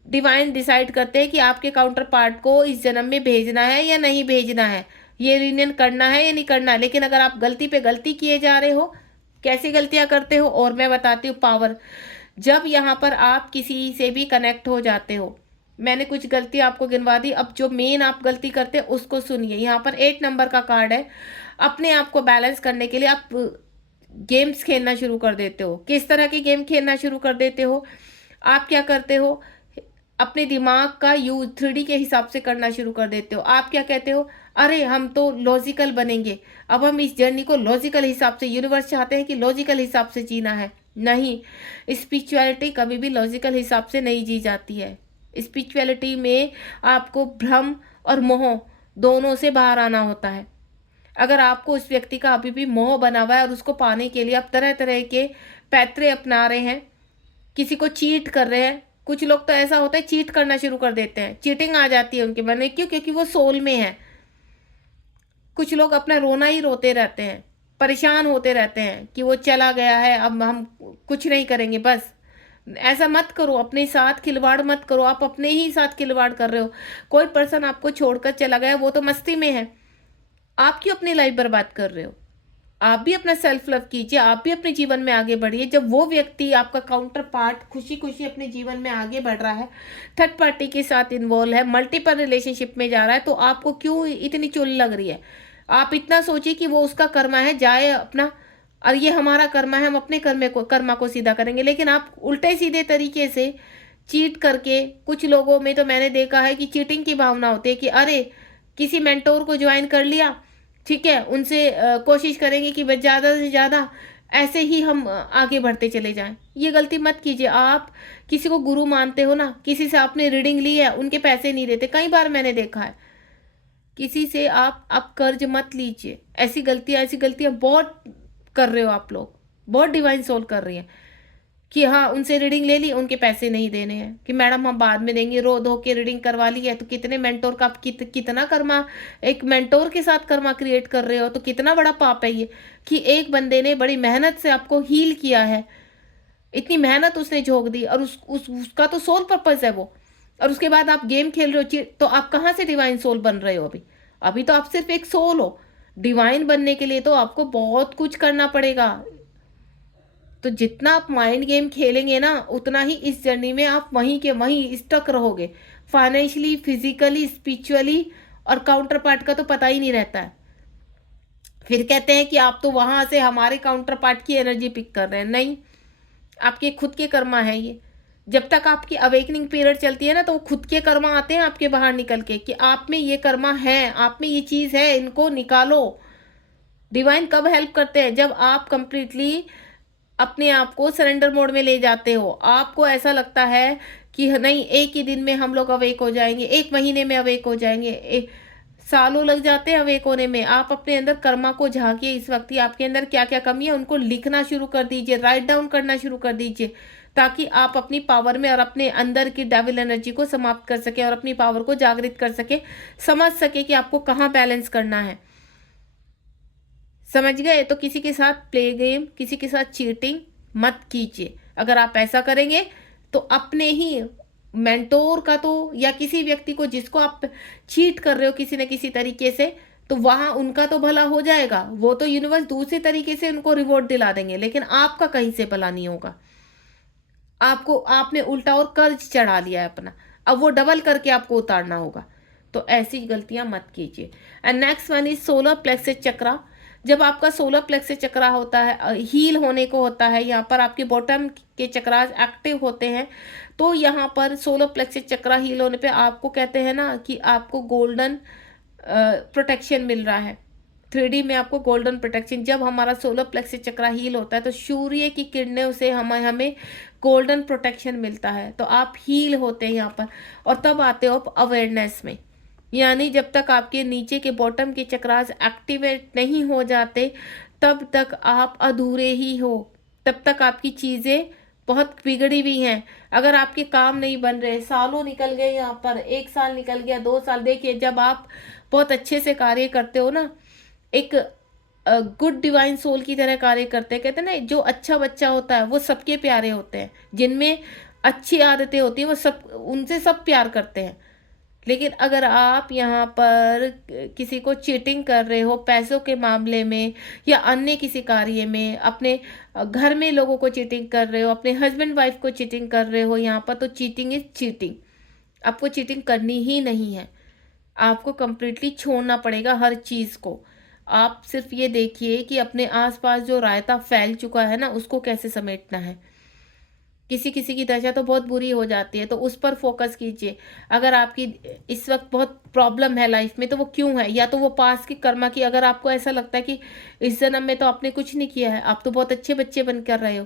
डिवाइन डिसाइड करते हैं कि आपके काउंटर पार्ट को इस जन्म में भेजना है या नहीं भेजना है, ये रीयूनियन करना है या नहीं करना है। लेकिन अगर आप गलती पे गलती किए जा रहे हो, कैसी गलतियां करते हो, और मैं बताती हूँ पावर। जब यहाँ पर आप किसी से भी कनेक्ट हो जाते हो, मैंने कुछ गलती आपको गिनवा दी, अब जो मेन आप गलती करते हैं उसको सुनिए। यहाँ पर 8 नंबर का कार्ड है। अपने आप को बैलेंस करने के लिए आप गेम्स खेलना शुरू कर देते हो। किस तरह के गेम खेलना शुरू कर देते हो, आप क्या करते हो, अपने दिमाग का यूज 3D के हिसाब से करना शुरू कर देते हो। आप क्या कहते हो, अरे हम तो लॉजिकल बनेंगे, अब हम इस जर्नी को लॉजिकल हिसाब से, यूनिवर्स चाहते हैं कि लॉजिकल हिसाब से जीना है। नहीं, स्पिरिचुअलिटी कभी भी लॉजिकल हिसाब से नहीं जी जाती है। स्पिरिचुअलिटी में आपको भ्रम और मोह दोनों से बाहर आना होता है। अगर आपको उस व्यक्ति का अभी भी मोह बना हुआ है और उसको पाने के लिए आप तरह तरह के पैतरे अपना रहे हैं, किसी को चीट कर रहे हैं। कुछ लोग तो ऐसा होता है चीट करना शुरू कर देते हैं, चीटिंग आ जाती है उनके मन में, क्यों, क्योंकि वो सोल में है। कुछ लोग अपना रोना ही रोते रहते हैं, परेशान होते रहते हैं कि वो चला गया है, अब हम कुछ नहीं करेंगे। बस ऐसा मत करो, अपने साथ खिलवाड़ मत करो, आप अपने ही साथ खिलवाड़ कर रहे हो। कोई पर्सन आपको छोड़कर चला गया, वो तो मस्ती में है, आप क्यों अपनी लाइफ बर्बाद कर रहे हो। आप भी अपना सेल्फ लव कीजिए, आप भी अपने जीवन में आगे बढ़िए। जब वो व्यक्ति आपका काउंटर पार्ट खुशी खुशी अपने जीवन में आगे बढ़ रहा है, थर्ड पार्टी के साथ इन्वॉल्व है, मल्टीपल रिलेशनशिप में जा रहा है, तो आपको क्यों इतनी चुल लग रही है। आप इतना सोचिए कि वो उसका कर्मा है, जाए अपना, और ये हमारा कर्मा है, हम अपने कर्मा को सीधा करेंगे। लेकिन आप उल्टे सीधे तरीके से चीट करके, कुछ लोगों में तो मैंने देखा है कि चीटिंग की भावना होती है कि अरे किसी मेंटोर को ज्वाइन कर लिया, ठीक है, उनसे कोशिश करेंगे कि ज़्यादा से ज़्यादा ऐसे ही हम आगे बढ़ते चले जाएं। ये गलती मत कीजिए। आप किसी को गुरु मानते हो ना, किसी से आपने रीडिंग ली है, उनके पैसे नहीं देते, कई बार मैंने देखा है। किसी से आप कर्ज मत लीजिए। ऐसी गलतियां बहुत कर रहे हो आप लोग, बहुत डिवाइन सोल कर रही है कि हाँ उनसे रीडिंग ले ली, उनके पैसे नहीं देने हैं, कि मैडम हम बाद में देंगे, रो धो के रीडिंग करवा ली है। तो कितने मेंटोर का आप कितना कर्मा, एक मेंटोर के साथ कर्मा क्रिएट कर रहे हो, तो कितना बड़ा पाप है ये कि एक बंदे ने बड़ी मेहनत से आपको हील किया है, इतनी मेहनत उसने झोंक दी, और उसका तो सोल पर्पस है वो, और उसके बाद आप गेम खेल रहे हो, तो आप कहाँ से डिवाइन सोल बन रहे हो? अभी अभी तो आप सिर्फ एक सोल हो। डिवाइन बनने के लिए तो आपको बहुत कुछ करना पड़ेगा। तो जितना आप माइंड गेम खेलेंगे ना, उतना ही इस जर्नी में आप वहीं के वहीं स्टक रहोगे। फाइनेंशियली, फिजिकली, स्पिरिचुअली, और काउंटर पार्ट का तो पता ही नहीं रहता है। फिर कहते हैं कि आप तो वहां से हमारे काउंटर पार्ट की एनर्जी पिक कर रहे हैं। नहीं, आपके खुद के कर्मा है ये। जब तक आपकी अवेकनिंग पीरियड चलती है ना, तो वो खुद के कर्मा आते हैं आपके बाहर निकल के, कि आप में ये कर्मा है, आप में ये चीज है, इनको निकालो। डिवाइन कब हेल्प करते हैं? जब आप कंप्लीटली अपने आप को सरेंडर मोड में ले जाते हो। आपको ऐसा लगता है कि नहीं, एक ही दिन में हम लोग अवेक हो जाएंगे, एक महीने में अवेक हो जाएंगे, सालों लग जाते हैं अवेक होने में। आप अपने अंदर कर्मा को झांकिए। इस वक्त ही आपके अंदर क्या क्या कमी है उनको लिखना शुरू कर दीजिए, राइट डाउन करना शुरू कर दीजिए, ताकि आप अपनी पावर में और अपने अंदर की डेविल एनर्जी को समाप्त कर सके और अपनी पावर को जागृत कर सके, समझ सके कि आपको कहाँ बैलेंस करना है। समझ गए? तो किसी के साथ प्ले गेम, किसी के साथ चीटिंग मत कीजिए। अगर आप ऐसा करेंगे तो अपने ही मेंटोर का तो, या किसी व्यक्ति को जिसको आप चीट कर रहे हो किसी न किसी तरीके से, तो वहां उनका तो भला हो जाएगा। वो तो यूनिवर्स दूसरे तरीके से उनको रिवॉर्ड दिला देंगे, लेकिन आपका कहीं से भला नहीं होगा। आपको, आपने उल्टा और कर्ज चढ़ा लिया है अपना, अब वो डबल करके आपको उतारना होगा। तो ऐसी गलतियां मत कीजिए। And next one is solar plexus chakra. जब आपका सोलर प्लेक्सस चक्रा होता है, हील होने को होता है, यहाँ पर आपके बॉटम के चक्रास एक्टिव होते हैं, तो यहाँ पर सोलर प्लेक्सस चक्रा हील होने पे आपको कहते हैं ना कि आपको गोल्डन प्रोटेक्शन मिल रहा है। 3D में आपको गोल्डन प्रोटेक्शन, जब हमारा सोलर प्लेक्सस चक्रा हील होता है तो सूर्य की किरणों से हमें गोल्डन प्रोटेक्शन मिलता है। तो आप हील होते हैं यहाँ पर, और तब आते हो आप अवेयरनेस में। यानी जब तक आपके नीचे के बॉटम के चक्रास एक्टिवेट नहीं हो जाते, तब तक आप अधूरे ही हो, तब तक आपकी चीज़ें बहुत बिगड़ी हुई हैं। अगर आपके काम नहीं बन रहे, सालों निकल गए, यहाँ पर 1 साल निकल गया, 2 साल, देखिए जब आप बहुत अच्छे से कार्य करते हो ना, एक गुड डिवाइन सोल की तरह कार्य करते हैं। कहते हैं ना, जो अच्छा बच्चा होता है वो सबके प्यारे होते हैं, जिनमें अच्छी आदतें होती हैं वो सब, उनसे सब प्यार करते हैं। लेकिन अगर आप यहाँ पर किसी को चीटिंग कर रहे हो पैसों के मामले में, या अन्य किसी कार्य में, अपने घर में लोगों को चीटिंग कर रहे हो, अपने हस्बैंड वाइफ को चीटिंग कर रहे हो यहाँ पर, तो चीटिंग इज चीटिंग। आपको चीटिंग करनी ही नहीं है। आपको कंप्लीटली छोड़ना पड़ेगा हर चीज़ को। आप सिर्फ ये देखिए कि अपने आसपास जो रायता फैल चुका है ना, उसको कैसे समेटना है। किसी किसी की दशा तो बहुत बुरी हो जाती है, तो उस पर फोकस कीजिए। अगर आपकी इस वक्त बहुत प्रॉब्लम है लाइफ में, तो वो क्यों है? या तो वो पास की कर्मा की, अगर आपको ऐसा लगता है कि इस जन्म में तो आपने कुछ नहीं किया है, आप तो बहुत अच्छे बच्चे बन कर रहे हो,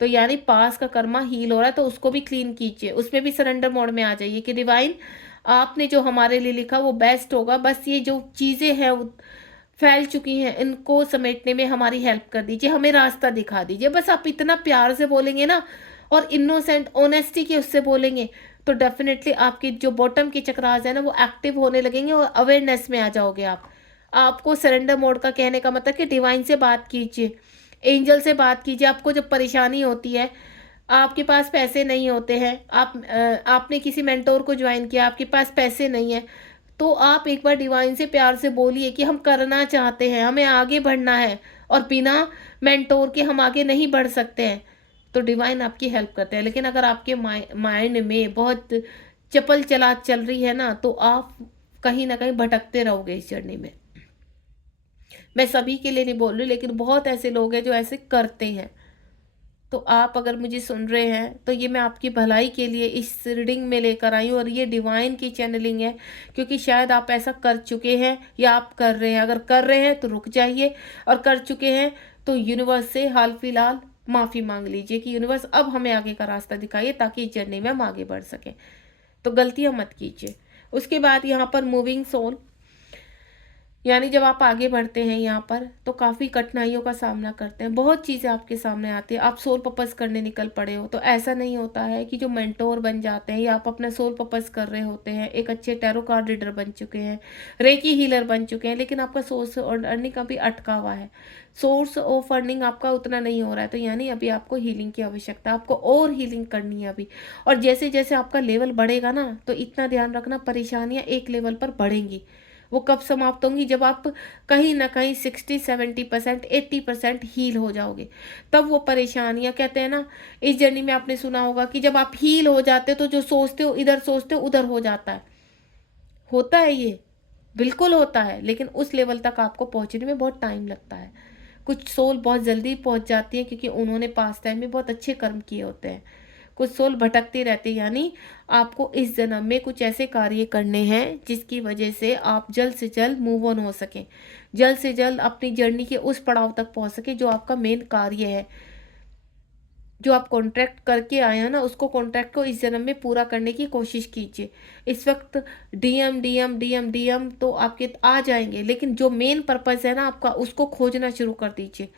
तो यानी पास का कर्मा हील हो रहा है, तो उसको भी क्लीन कीजिए। उसमें भी सरेंडर मोड में आ जाइए कि डिवाइन, आपने जो हमारे लिए लिखा वो बेस्ट होगा, बस ये जो चीज़ें हैं फैल चुकी हैं, इनको समेटने में हमारी हेल्प कर दीजिए, हमें रास्ता दिखा दीजिए। बस आप इतना प्यार से बोलेंगे ना, और इनोसेंट ऑनेस्टी के उससे बोलेंगे, तो डेफिनेटली आपकी जो बॉटम की चक्रास है ना, वो एक्टिव होने लगेंगे और अवेयरनेस में आ जाओगे आप। आपको सरेंडर मोड का कहने का मतलब कि डिवाइन से बात कीजिए, एंजल से बात कीजिए। आपको जब परेशानी होती है, आपके पास पैसे नहीं होते हैं, आपने किसी मेंटोर को ज्वाइन किया, आपके पास पैसे नहीं है, तो आप एक बार डिवाइन से प्यार से बोलिए कि हम करना चाहते हैं, हमें आगे बढ़ना है, और बिना मेंटोर के हम आगे नहीं बढ़ सकते हैं। तो डिवाइन आपकी हेल्प करते हैं। लेकिन अगर आपके माइंड में बहुत चपल चला चल रही है ना, तो आप कहीं ना कहीं भटकते रहोगे इस जर्नी में। मैं सभी के लिए नहीं बोल रही, लेकिन बहुत ऐसे लोग हैं जो ऐसे करते हैं। तो आप अगर मुझे सुन रहे हैं, तो ये मैं आपकी भलाई के लिए इस रीडिंग में लेकर आई हूँ, और ये डिवाइन की चैनलिंग है, क्योंकि शायद आप ऐसा कर चुके हैं या आप कर रहे हैं। अगर कर रहे हैं तो रुक जाइए, और कर चुके हैं तो यूनिवर्स से हाल फिलहाल माफ़ी मांग लीजिए कि यूनिवर्स अब हमें आगे का रास्ता दिखाइए, ताकि इस जर्नी में हम आगे बढ़ सकें। तो गलतियाँ मत कीजिए। उसके बाद यहाँ पर मूविंग सोल, यानी जब आप आगे बढ़ते हैं यहाँ पर तो काफ़ी कठिनाइयों का सामना करते हैं, बहुत चीज़ें आपके सामने आती हैं, आप सोल पर्पस करने निकल पड़े हो तो ऐसा नहीं होता है कि जो मेंटोर बन जाते हैं या आप अपना सोल पर्पस कर रहे होते हैं, एक अच्छे टैरो कार्ड रीडर बन चुके हैं, रेकी हीलर बन चुके हैं, लेकिन आपका सोर्स और अर्निंग का भी अटका हुआ है, सोर्स ऑफ अर्निंग आपका उतना नहीं हो रहा है, तो यानी अभी आपको हीलिंग की आवश्यकता है, आपको और हीलिंग करनी है अभी। और जैसे जैसे आपका लेवल बढ़ेगा ना तो इतना ध्यान रखना, परेशानियाँ एक लेवल पर बढ़ेंगी। वो कब समाप्त होंगी? जब आप कहीं ना कहीं 60-70% 80% हील हो जाओगे, तब वो परेशानियां, कहते हैं ना इस जर्नी में आपने सुना होगा कि जब आप हील हो जाते हो तो जो सोचते हो इधर सोचते हो उधर हो जाता है। होता है ये, बिल्कुल होता है, लेकिन उस लेवल तक आपको पहुंचने में बहुत टाइम लगता है। कुछ सोल बहुत जल्दी पहुंच जाती है क्योंकि उन्होंने पास टाइम में बहुत अच्छे कर्म किए होते हैं। कुछ सोल भटकते रहते हैं, यानी आपको इस जन्म में कुछ ऐसे कार्य करने हैं जिसकी वजह से आप जल्द से जल्द मूव ऑन हो सकें, जल्द से जल्द अपनी जर्नी के उस पड़ाव तक पहुंच सके जो आपका मेन कार्य है। जो आप कॉन्ट्रैक्ट करके आए हैं ना, उसको कॉन्ट्रैक्ट को इस जन्म में पूरा करने की कोशिश कीजिए। इस वक्त डीएम डीएम डीएम डीएम तो आपके आ जाएंगे, लेकिन जो मेन पर्पस है ना आपका, उसको खोजना शुरू कर दीजिए,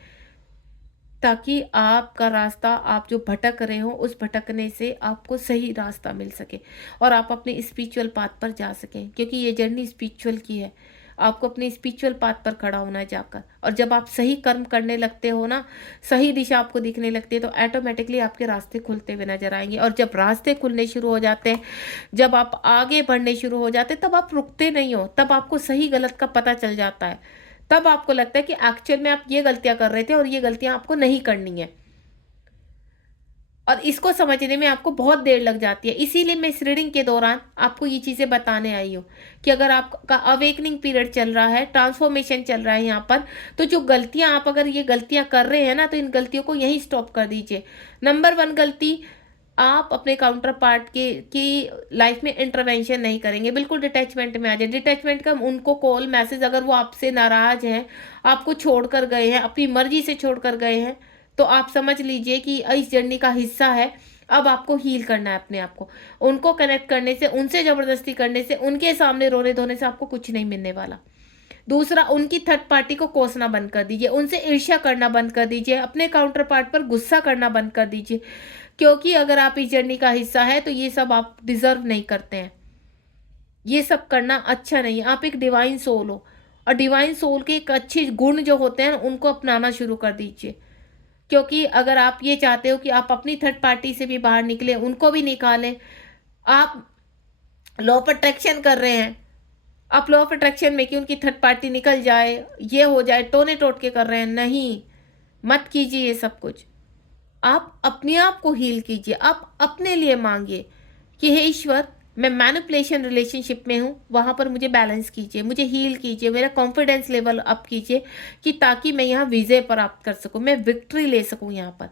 ताकि आपका रास्ता, आप जो भटक रहे हो उस भटकने से आपको सही रास्ता मिल सके और आप अपने स्पिरिचुअल पाथ पर जा सकें, क्योंकि ये जर्नी स्पिरिचुअल की है। आपको अपने स्पिरिचुअल पाथ पर खड़ा होना है जाकर, और जब आप सही कर्म करने लगते हो ना, सही दिशा आपको दिखने लगती है, तो ऑटोमेटिकली आपके रास्ते खुलते हुए नजर आएंगे। और जब रास्ते खुलने शुरू हो जाते हैं, जब आप आगे बढ़ने शुरू हो जाते हैं, तब आप रुकते नहीं हो, तब आपको सही गलत का पता चल जाता है। तब आपको लगता है कि एक्चुअल में आप ये गलतियां कर रहे थे और ये गलतियां आपको नहीं करनी है, और इसको समझने में आपको बहुत देर लग जाती है। इसीलिए मैं इस रीडिंग के दौरान आपको ये चीज़ें बताने आई हूँ कि अगर आपका अवेकनिंग पीरियड चल रहा है, ट्रांसफॉर्मेशन चल रहा है यहाँ पर, तो जो गलतियाँ आप अगर ये गलतियाँ कर रहे हैं ना, तो इन गलतियों को यहीं स्टॉप कर दीजिए। नंबर 1 गलती, आप अपने काउंटर पार्ट के की लाइफ में इंटरवेंशन नहीं करेंगे, बिल्कुल डिटैचमेंट में आ जाए। डिटैचमेंट का उनको कॉल मैसेज, अगर वो आपसे नाराज हैं, आपको छोड़कर गए हैं, अपनी मर्जी से छोड़कर गए हैं, तो आप समझ लीजिए कि इस जर्नी का हिस्सा है। अब आपको हील करना है अपने आप को। उनको कनेक्ट करने से, उनसे जबरदस्ती करने से, उनके सामने रोने धोने से आपको कुछ नहीं मिलने वाला। दूसरा, उनकी थर्ड पार्टी को कोसना बंद कर दीजिए, उनसे ईर्ष्या करना बंद कर दीजिए, अपने काउंटर पार्ट पर गुस्सा करना बंद कर दीजिए, क्योंकि अगर आप इस जर्नी का हिस्सा है तो ये सब आप डिजर्व नहीं करते हैं, ये सब करना अच्छा नहीं है। आप एक डिवाइन सोल हो, और डिवाइन सोल के एक अच्छे गुण जो होते हैं उनको अपनाना शुरू कर दीजिए। क्योंकि अगर आप ये चाहते हो कि आप अपनी थर्ड पार्टी से भी बाहर निकले, उनको भी निकालें, आप लॉ ऑफ अट्रैक्शन कर रहे हैं, आप लॉ ऑफ अट्रैक्शन में कि उनकी थर्ड पार्टी निकल जाए, ये हो जाए, टोने टोटके कर रहे हैं, नहीं, मत कीजिए ये सब कुछ। आप अपने आप को हील कीजिए, आप अपने लिए मांगिए कि हे ईश्वर, मैं मैनिपुलेशन रिलेशनशिप में हूँ, वहाँ पर मुझे बैलेंस कीजिए, मुझे हील कीजिए, मेरा कॉन्फिडेंस लेवल अप कीजिए, कि ताकि मैं यहाँ विजय प्राप्त कर सकूँ, मैं विक्ट्री ले सकूँ यहाँ पर।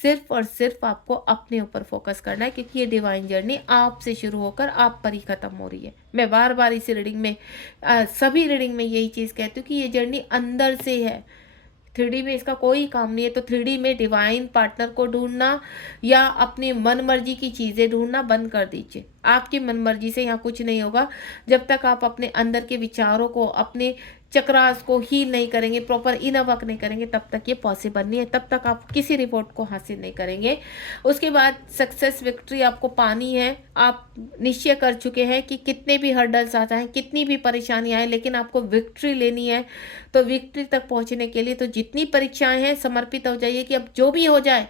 सिर्फ और सिर्फ आपको अपने ऊपर फोकस करना है, क्योंकि ये डिवाइन जर्नी आपसे शुरू होकर आप पर ही खत्म हो रही है। मैं बार बार इसी रीडिंग में, सभी रीडिंग में यही चीज़ कहती हूँ कि ये जर्नी अंदर से है। 3D में इसका कोई काम नहीं है। तो 3D में डिवाइन पार्टनर को ढूंढना या अपनी मन मर्जी की चीज़ें ढूंढना बंद कर दीजिए। आपकी मन मर्जी से यहाँ कुछ नहीं होगा। जब तक आप अपने अंदर के विचारों को, अपने चक्रास को हील नहीं करेंगे, प्रॉपर इनर वर्क नहीं करेंगे, तब तक ये पॉसिबल नहीं है। तब तक आप किसी रिपोर्ट को हासिल नहीं करेंगे। उसके बाद सक्सेस, विक्ट्री आपको पानी है। आप निश्चय कर चुके हैं कि कितने भी हर्डल्स आ जाएं, कितनी भी परेशानी आए, लेकिन आपको विक्ट्री लेनी है। तो विक्ट्री तक पहुंचने के लिए तो जितनी परीक्षाएं हैं, समर्पित हो जाइए कि अब जो भी हो जाए,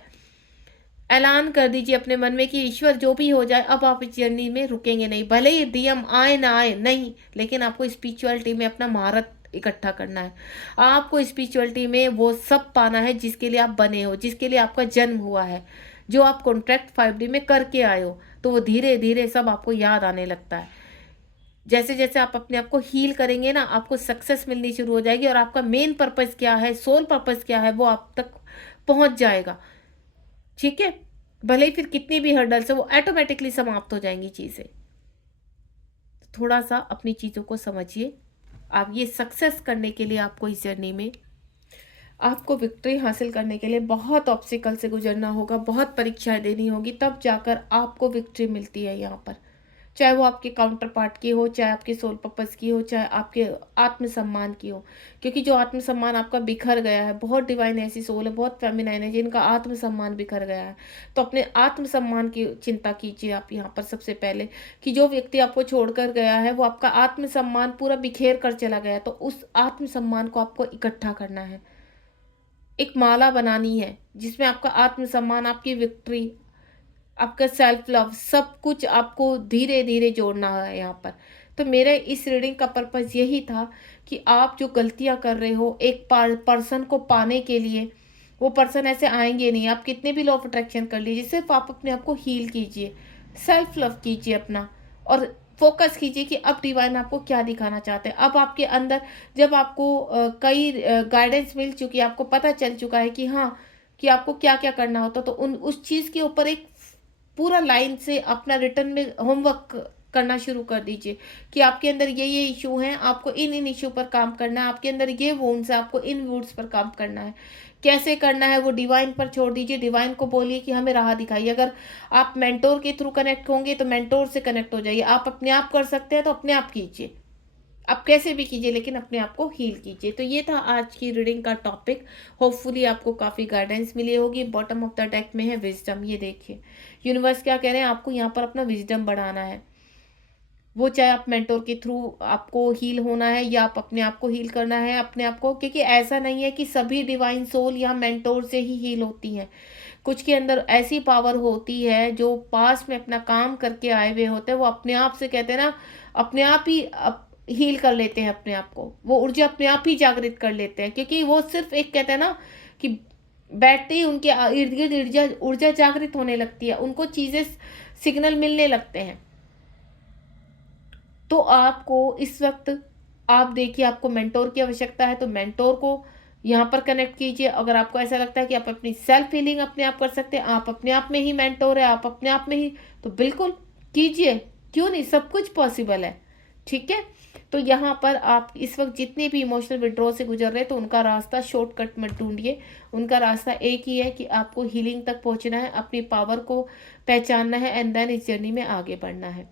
ऐलान कर दीजिए अपने मन में कि ईश्वर जो भी हो जाए, अब आप इस जर्नी में रुकेंगे नहीं। भले ही डीएम आए ना आए, नहीं, लेकिन आपको स्पिरिचुअलिटी में अपना महारत इकट्ठा करना है। आपको स्पिरिचुअलिटी में वो सब पाना है जिसके लिए आप बने हो, जिसके लिए आपका जन्म हुआ है, जो आप कॉन्ट्रैक्ट 5D में करके आए हो। तो वो धीरे धीरे सब आपको याद आने लगता है। जैसे जैसे आप अपने आप को हील करेंगे ना, आपको सक्सेस मिलनी शुरू हो जाएगी, और आपका मेन पर्पस क्या है, सोल पर्पस क्या है, वो आप तक पहुंच जाएगा। ठीक है, भले ही फिर कितनी भी हर्डल्स है, वो ऑटोमेटिकली समाप्त हो जाएंगी चीज़ें। थोड़ा सा अपनी चीज़ों को समझिए। आप ये सक्सेस करने के लिए, आपको इस जर्नी में, आपको विक्ट्री हासिल करने के लिए बहुत ऑब्स्टिकल से गुजरना होगा, बहुत परीक्षाएं देनी होगी, तब जाकर आपको विक्ट्री मिलती है यहाँ पर। चाहे वो आपके काउंटर पार्ट की हो, चाहे आपके सोल पर्पस की हो, चाहे आपके आत्मसम्मान की हो। क्योंकि जो आत्मसम्मान आपका बिखर गया है, बहुत डिवाइन ऐसी सोल है, बहुत फेमिनाइन है जिनका आत्मसम्मान बिखर गया है। तो अपने आत्मसम्मान की चिंता कीजिए आप यहाँ पर सबसे पहले, कि जो व्यक्ति आपको छोड़कर गया है वो आपका आत्मसम्मान पूरा बिखेर कर चला गया, तो उस आत्मसम्मान को आपको इकट्ठा करना है। एक माला बनानी है जिसमें आपका आत्मसम्मान, आपकी विक्ट्री, आपका सेल्फ लव, सब कुछ आपको धीरे धीरे जोड़ना है यहाँ पर। तो मेरे इस रीडिंग का पर्पस यही था कि आप जो गलतियाँ कर रहे हो एक पर्सन को पाने के लिए, वो पर्सन ऐसे आएंगे नहीं। आप कितने भी लॉ ऑफ अट्रैक्शन कर लीजिए, सिर्फ आप अपने आप को हील कीजिए, सेल्फ लव कीजिए अपना, और फोकस कीजिए कि अब डिवाइन आपको क्या दिखाना चाहते हैं। अब आपके अंदर जब आपको कई गाइडेंस मिल चुकी है, आपको पता चल चुका है कि हाँ, कि आपको क्या क्या करना होता, तो उस चीज़ के ऊपर एक पूरा लाइन से अपना रिटर्न में होमवर्क करना शुरू कर दीजिए कि आपके अंदर ये इशू हैं, आपको इन इशू पर काम करना है, आपके अंदर ये वुंड्स है, आपको इन वुंड्स पर काम करना है। कैसे करना है वो डिवाइन पर छोड़ दीजिए, डिवाइन को बोलिए कि हमें राह दिखाइए। अगर आप मेंटोर के थ्रू कनेक्ट होंगे तो मेंटोर से कनेक्ट हो जाइए। आप अपने आप कर सकते हैं तो अपने आप कीजिए, आप कैसे भी कीजिए, लेकिन अपने आप को हील कीजिए। तो ये था आज की रीडिंग का टॉपिक। होपफुली आपको काफ़ी गाइडेंस मिली होगी। बॉटम ऑफ द डेक में है विजडम। ये देखिए यूनिवर्स क्या कह रहे हैं, आपको यहाँ पर अपना विजडम बढ़ाना है। वो चाहे आप मेंटोर के थ्रू आपको हील होना है या आप अपने आप को हील करना है अपने आप को, क्योंकि ऐसा नहीं है कि सभी डिवाइन सोल या मेंटोर से ही हील होती हैं। कुछ के अंदर ऐसी पावर होती है जो पास में अपना काम करके आए हुए होते हैं, वो अपने आप से कहते हैं ना, अपने आप ही हील कर लेते हैं अपने आप को, वो ऊर्जा अपने आप ही जागृत कर लेते हैं। क्योंकि वो सिर्फ एक कहते हैं ना कि बैठते ही उनके इर्द गिर्द ऊर्जा ऊर्जा जागृत होने लगती है, उनको चीज़ें सिग्नल मिलने लगते हैं। तो आपको इस वक्त, आप देखिए आपको मेंटोर की आवश्यकता है तो मेंटोर को यहाँ पर कनेक्ट कीजिए। अगर आपको ऐसा लगता है कि आप अपनी सेल्फ हीलिंग अपने आप कर सकते हैं, आप अपने आप में ही मेंटोर है, आप अपने आप में ही, तो बिल्कुल कीजिए, क्यों नहीं, सब कुछ पॉसिबल है। ठीक है, तो यहाँ पर आप इस वक्त जितने भी इमोशनल विड्रॉ से गुजर रहे हैं तो उनका रास्ता शॉर्टकट मत ढूंढिए। उनका रास्ता एक ही है कि आपको हीलिंग तक पहुँचना है, अपनी पावर को पहचानना है एंड देन इस जर्नी में आगे बढ़ना है।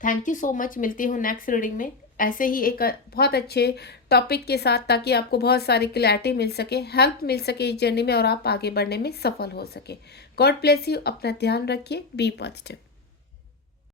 Thank you so much. मिलती हूँ नेक्स्ट रीडिंग में ऐसे ही एक बहुत अच्छे टॉपिक के साथ, ताकि आपको बहुत सारी क्लैरिटी मिल सके, हेल्प मिल सके इस जर्नी में और आप आगे बढ़ने में सफल हो सके। God bless you. अपना ध्यान रखिए। Be positive.